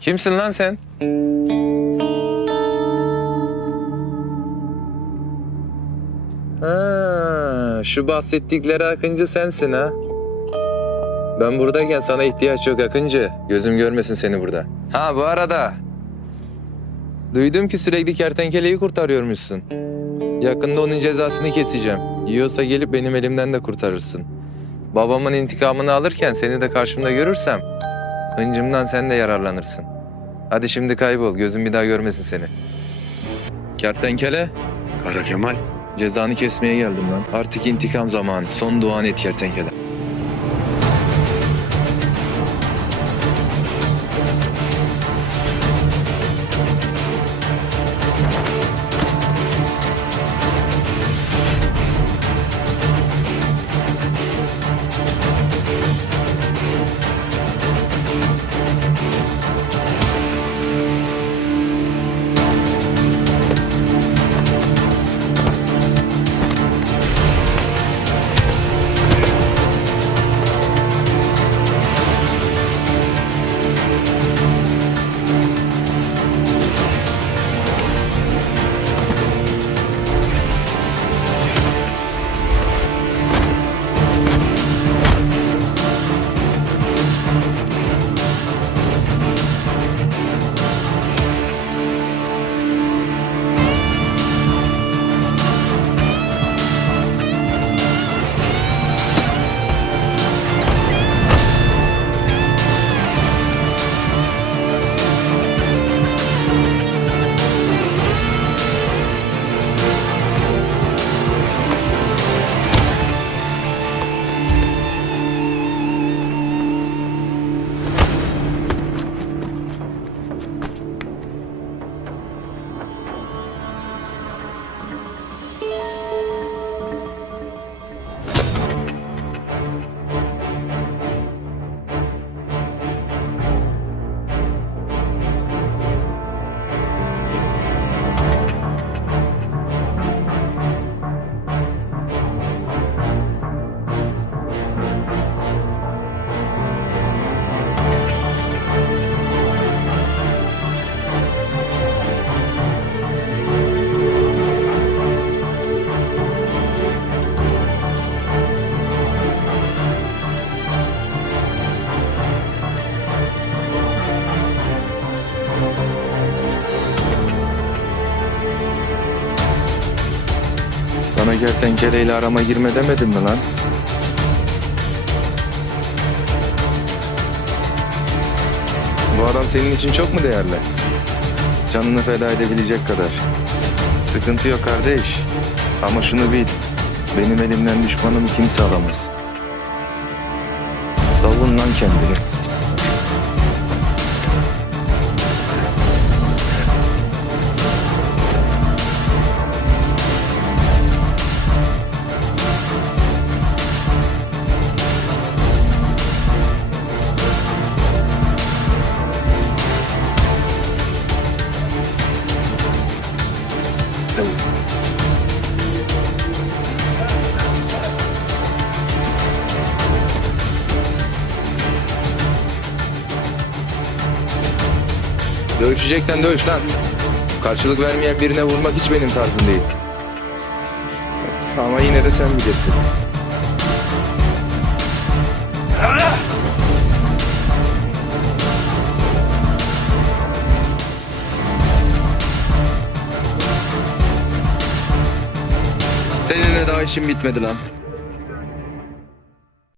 Kimsin lan sen? Ha, şu bahsettikleri Akıncı sensin ha. Ben buradayken sana ihtiyaç yok Akıncı. Gözüm görmesin seni burada. Ha bu arada. Duydum ki sürekli kertenkeleyi kurtarıyormuşsun. Yakında onun cezasını keseceğim. Yiyorsa gelip benim elimden de kurtarırsın. Babamın intikamını alırken seni de karşımda görürsem... ...hıncımdan sen de yararlanırsın. Hadi şimdi kaybol. Gözüm bir daha görmesin seni. Kertenkele. Kara Kemal. Cezanı kesmeye geldim lan. Artık intikam zamanı. Son duan et kertenkele. Kertenkeleyle arama girme demedim mi lan? Bu adam senin için çok mu değerli? Canını feda edebilecek kadar. Sıkıntı yok kardeş. Ama şunu bil. Benim elimden düşmanımı kimse alamaz. Savun lan kendini. Dövüşeceksen dövüş lan. Karşılık vermeyen birine vurmak hiç benim tarzım değil. Ama yine de sen bilirsin. Seninle daha işim bitmedi lan.